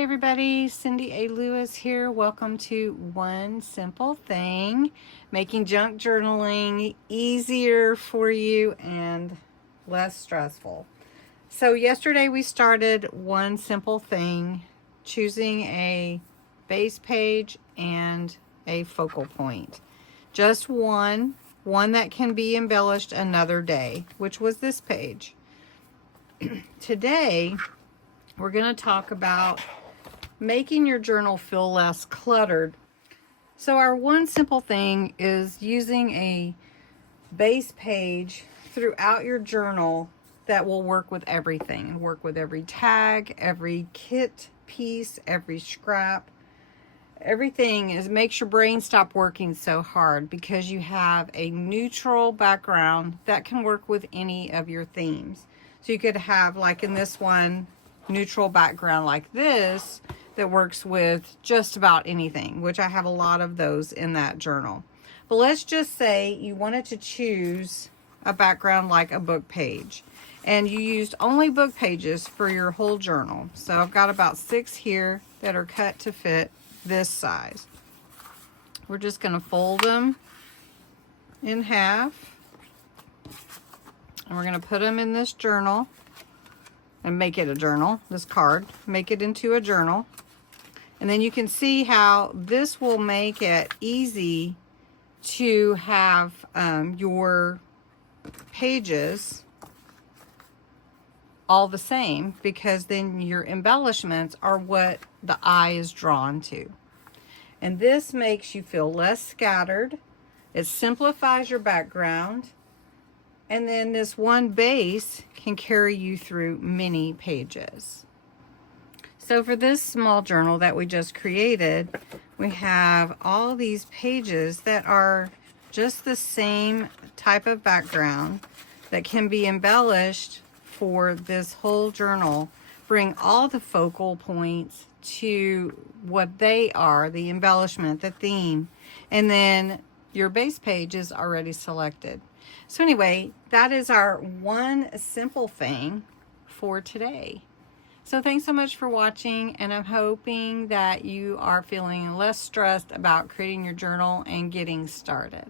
Hi everybody, Cindy A. Lewis here. Welcome to One Simple Thing, making junk journaling easier for you and less stressful. So yesterday we started One Simple Thing, choosing a base page and a focal point. Just one that can be embellished another day, which was this page. Today, we're going to talk about making your journal feel less cluttered. So our one simple thing is using a base page throughout your journal that will work with everything and work with every tag, every kit piece, every scrap. Everything makes your brain stop working so hard because you have a neutral background that can work with any of your themes. So you could have, like in this one, neutral background like this that works with just about anything, which I have a lot of those in that journal. But let's just say you wanted to choose a background like a book page, and you used only book pages for your whole journal. So I've got about 6 here that are cut to fit this size. We're just going to fold them in half, and we're going to put them in this journal and make it a journal. This card, make it into a journal. And then you can see how this will make it easy to have your pages all the same, because then your embellishments are what the eye is drawn to. And this makes you feel less scattered. It simplifies your background. And then this one base can carry you through many pages. So for this small journal that we just created, we have all these pages that are just the same type of background that can be embellished for this whole journal. Bring all the focal points to what they are, the embellishment, the theme, and then your base page is already selected. So anyway, that is our one simple thing for today. So thanks so much for watching, and I'm hoping that you are feeling less stressed about creating your journal and getting started.